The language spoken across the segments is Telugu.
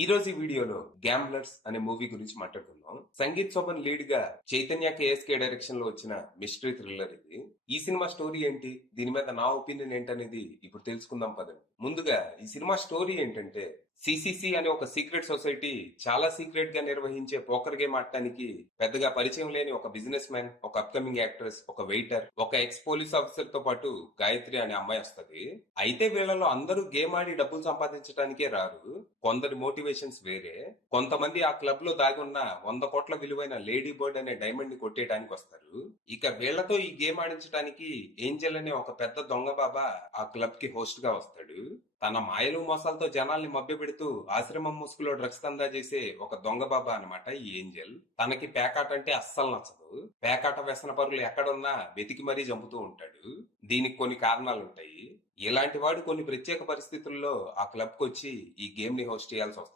ఈ రోజు ఈ వీడియోలో గ్యాంబ్లర్స్ అనే మూవీ గురించి మాట్లాడుకుందాం. సంగీత్ శోభన్ లీడ్ గా చైతన్య కేఎస్కే డైరెక్షన్ లో వచ్చిన మిస్టరీ థ్రిల్లర్ ఇది. ఈ సినిమా స్టోరీ ఏంటి, దీని మీద నా ఒపీనియన్ ఏంటనేది ఇప్పుడు తెలుసుకుందాం పదండి. ముందుగా ఈ సినిమా స్టోరీ ఏంటంటే, సిసిసి అనే ఒక సీక్రెట్ సొసైటీ చాలా సీక్రెట్ గా నిర్వహించే పోకర్ గేమ్ ఆడటానికి పెద్దగా పరిచయం లేని ఒక బిజినెస్ మ్యాన్, ఒక అప్కమింగ్ యాక్ట్రెస్, ఒక వెయిటర్, ఒక ఎక్స్ పోలీస్ ఆఫీసర్ తో పాటు గాయత్రి అనే అమ్మాయి వస్తది. అయితే వీళ్ళలో అందరూ గేమ్ ఆడి డబ్బులు సంపాదించడానికే రారు. కొందరి మోటివేషన్స్ వేరే. కొంతమంది ఆ క్లబ్ లో దాగి ఉన్న 100 కోట్ల విలువైన లేడీ బర్డ్ అనే డైమండ్ ని కొట్టేయడానికి వస్తారు. ఇక వీళ్లతో ఈ గేమ్ ఆడించడానికి ఏంజెల్ అనే ఒక పెద్ద దొంగ బాబా ఆ క్లబ్ కి హోస్ట్ గా వస్తాడు. తన మాయలు మోసాలతో జనాల్ని మభ్యపెడుతూ ఆశ్రమం ముసుగులో డ్రగ్స్ దందా చేసే ఒక దొంగ బాబా అన్నమాట ఈ ఏంజెల్. తనకి పేకాట అంటే అస్సలు నచ్చదు. పేకాట వ్యసన పరులు ఎక్కడున్నా వెతికి మరీ చంపుతూ ఉంటాడు. దీనికి కొన్ని కారణాలుంటాయి. ఇలాంటి వాడు కొన్ని ప్రత్యేక పరిస్థితుల్లో ఆ క్లబ్ కు వచ్చి ఈ గేమ్ ని హోస్ట్ చేయాల్సి వస్తుంది.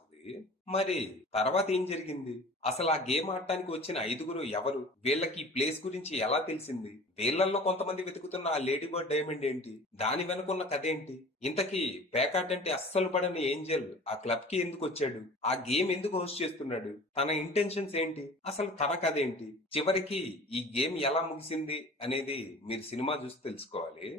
మరి తర్వాత ఏం జరిగింది, అసలు ఆ గేమ్ ఆడటానికి వచ్చిన 5గురు ఎవరు, వీళ్ళకి ఈ ప్లేస్ గురించి ఎలా తెలిసింది, వీళ్ళల్లో కొంతమంది వెతుకుతున్న ఆ లేడీ బర్డ్ డైమండ్ ఏంటి, దాని వెనుకున్న కథ ఏంటి, ఇంతకీ పేకాట్ అంటే అస్సలు పడని ఏంజెల్ ఆ క్లబ్ కి ఎందుకు వచ్చాడు, ఆ గేమ్ ఎందుకు హోస్ట్ చేస్తున్నాడు, తన ఇంటెన్షన్స్ ఏంటి, అసలు తన కథ ఏంటి, చివరికి ఈ గేమ్ ఎలా ముగిసింది అనేది మీరు సినిమా చూసి తెలుసుకోవాలి.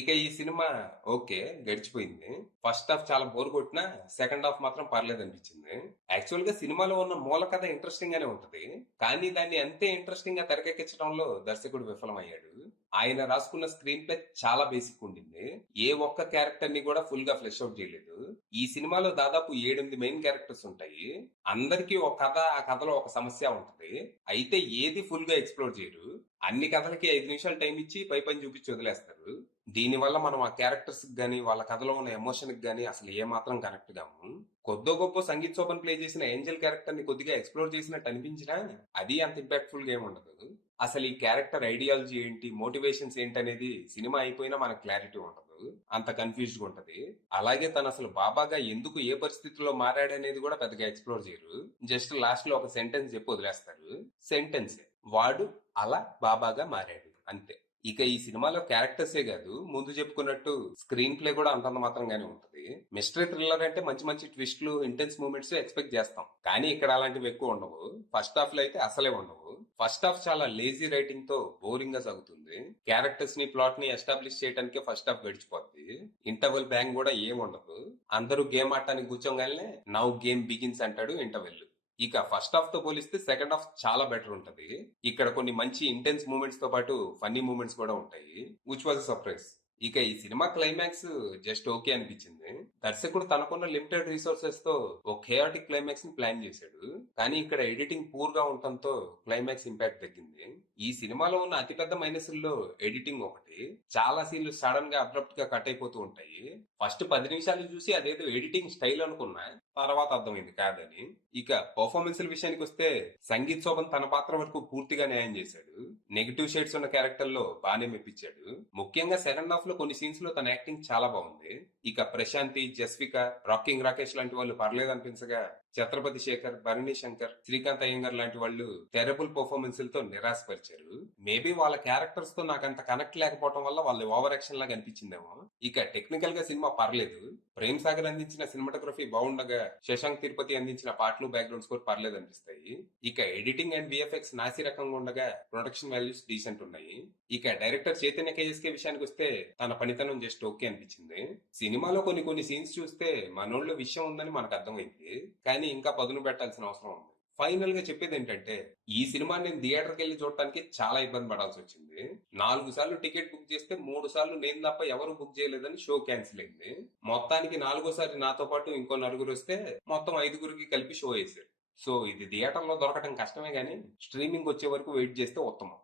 ఇక ఈ సినిమా ఓకే గడిచిపోయింది. ఫస్ట్ హాఫ్ చాలా బోర్ కొట్టినా సెకండ్ హాఫ్ మాత్రం పర్లేదు అనిపించింది. యాక్చువల్ గా సినిమాలో ఉన్న మూల కథ ఇంట్రెస్టింగ్ గానే ఉంటది, కానీ దాన్ని అంతే ఇంట్రెస్టింగ్ గా తెరకెక్కించడంలో దర్శకుడు విఫలమయ్యాడు. ఆయన రాసుకున్న స్క్రీన్ ప్లే చాలా బేసిక్ ఉండింది. ఏ ఒక్క క్యారెక్టర్ ని కూడా ఫుల్ గా ఫ్లెష్ అవుట్ చేయలేదు. ఈ సినిమాలో దాదాపు 7-8 మెయిన్ క్యారెక్టర్స్ ఉంటాయి. అందరికీ ఒక కథ, ఆ కథలో ఒక సమస్య ఉంటది. అయితే ఏది ఫుల్ గా ఎక్స్ప్లోర్ చేయరు. అన్ని కథలకి 5 నిమిషాలు టైం ఇచ్చి పై పని చూపించి వదిలేస్తారు. దీని వల్ల మనం ఆ క్యారెక్టర్స్ కి గానీ, వాళ్ళ కథలో ఉన్న ఎమోషన్ కి గానీ అసలు ఏ మాత్రం కనెక్ట్ కాము. కొద్దో గొప్ప సంగీత్ శోభన్ ప్లే చేసిన ఏంజెల్ క్యారెక్టర్ ని కొద్దిగా ఎక్స్ప్లోర్ చేసినట్టు అనిపించినా అది అంత ఇంపాక్ట్ఫుల్ గా ఏమి ఉండదు. అసలు ఈ క్యారెక్టర్ ఐడియాలజీ ఏంటి, మోటివేషన్స్ ఏంటి అనేది సినిమా అయిపోయినా మనకు క్లారిటీ ఉండదు. అంత కన్ఫ్యూజ్డ్ గా ఉంటది. అలాగే తను అసలు బాబాగా ఎందుకు ఏ పరిస్థితుల్లో మారాడనేది కూడా పెద్దగా ఎక్స్ప్లోర్ చేయరు. జస్ట్ లాస్ట్ లో ఒక సెంటెన్స్ చెప్పి వదిలేస్తారు. సెంటెన్స్, వాడు అలా బాబాగా మారాడు, అంతే. ఇక ఈ సినిమాలో క్యారెక్టర్సే కాదు, ముందు చెప్పుకున్నట్టు స్క్రీన్ ప్లే కూడా అంతంత మాత్రంగానే ఉంటది. మిస్టరీ థ్రిల్లర్ అంటే మంచి మంచి ట్విస్ట్లు, ఇంటెన్స్ మూమెంట్స్ ఎక్స్పెక్ట్ చేస్తాం, కానీ ఇక్కడ అలాంటివి ఎక్కువ ఉండవు. ఫస్ట్ హాఫ్ లో అయితే అసలే ఉండవు. ఫస్ట్ హాఫ్ చాలా లేజీ రైటింగ్ తో బోరింగ్ గా సాగుతుంది. క్యారెక్టర్స్ ని, ప్లాట్ ని ఎస్టాబ్లిష్ చేయడానికే ఫస్ట్ హాఫ్ గడిచిపోద్ది. ఇంటర్వెల్ బ్యాంగ్ కూడా ఏం ఉండదు. అందరూ గేమ్ ఆడటానికి కూర్చోగానే నౌ గేమ్ బిగిన్స్ అంటాడు ఇంటర్వెల్. ఇక ఫస్ట్ హాఫ్ తో పోలిస్తే సెకండ్ హాఫ్ చాలా బెటర్ ఉంటది. ఇక్కడ కొన్ని మంచి ఇంటెన్స్ మూమెంట్స్ తో పాటు ఫన్నీ మూమెంట్స్ కూడా ఉంటాయి, విచ్ వాజ్ సర్ప్రైజ్. ఇక ఈ సినిమా క్లైమాక్స్ జస్ట్ ఓకే అనిపించింది. దర్శకుడు తనకున్న లిమిటెడ్ రిసోర్సెస్ తో ఒక ఖేయాటిక్ క్లైమాక్స్ ని ప్లాన్ చేశాడు, కానీ ఇక్కడ ఎడిటింగ్ పూర్ గా ఉండటంతో క్లైమాక్స్ ఇంపాక్ట్ తగ్గింది. ఈ సినిమాలో ఉన్న అతిపెద్ద మైనస్ల్లో ఎడిటింగ్ ఒకటి. చాలా సీన్లు సడన్ గా అబ్రప్ట్ గా కట్ అయిపోతూ ఉంటాయి. ఫస్ట్ 10 నిమిషాలు చూసి అదేదో ఎడిటింగ్ స్టైల్ అనుకున్నా, తర్వాత అర్థమైంది కాదని. ఇక పర్ఫార్మెన్స్ విషయానికి వస్తే సంగీత్ శోభన్ తన పాత్ర వరకు పూర్తిగా న్యాయం చేశాడు. నెగిటివ్ షేడ్స్ ఉన్న క్యారెక్టర్ లో బానే మెప్పించాడు. ముఖ్యంగా సెకండ్ హాఫ్ లో కొన్ని సీన్స్ లో తన యాక్టింగ్ చాలా బాగుంది. ఇక ప్రశాంతి, జస్విక, రాకింగ్ రాకేష్ లాంటి వాళ్ళు పర్లేదు అనిపించగా, ఛత్రపతి శేఖర్, భరణి శంకర్, శ్రీకాంత్ అయ్యంగర్ లాంటి వాళ్ళు టెరబుల్ పర్ఫార్మెన్స్ లతో నిరాశపరిచారు. మేబీ వాళ్ళ క్యారెక్టర్స్ తో నాకు అంత కనెక్ట్ లేకపోవడం వల్ల వాళ్ళ ఓవర్ యాక్షన్ లాగా అనిపించిందేమో. ఇక టెక్నికల్ గా సినిమా పర్లేదు. ప్రేమ్ సాగర్ అందించిన సినిమాటోగ్రఫీ బాగుండగా, శశాంక్ తిరుపతి అందించిన పాటలు, బ్యాక్గ్రౌండ్ స్కోర్ పర్లేదు అనిపిస్తాయి. ఇక ఎడిటింగ్ అండ్ విఎఫ్ఎక్స్ నాసి రకంగా ఉండగా, ప్రొడక్షన్ వాల్యూస్ డీసెంట్ ఉన్నాయి. ఇక డైరెక్టర్ చైతన్య కేఎస్కే విషయానికి వస్తే తన పనితనం జస్ట్ ఓకే అనిపించింది. సినిమాలో కొన్ని కొన్ని సీన్స్ చూస్తే మనోళ్ళలో విషయం ఉందని మనకు అర్థమైంది, కానీ ఇంకా పదును పెట్టాల్సిన అవసరం ఉంది. ఫైనల్ గా చెప్పేది ఏంటంటే, ఈ సినిమా నేను థియేటర్కి వెళ్ళి చూడటానికి చాలా ఇబ్బంది పడాల్సి వచ్చింది. 4 సార్లు టికెట్ బుక్ చేస్తే 3 సార్లు నేను తప్ప ఎవరు బుక్ చేయలేదని షో క్యాన్సిల్ అయింది. మొత్తానికి 4గోసారి నాతో పాటు ఇంకో 4 వస్తే మొత్తం 5గురికి కలిపి షో వేశారు. సో ఇది థియేటర్ లో దొరకటం కష్టమే గానీ, స్ట్రీమింగ్ వచ్చే వరకు వెయిట్ చేస్తే ఉత్తమం.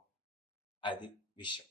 అది విషయం.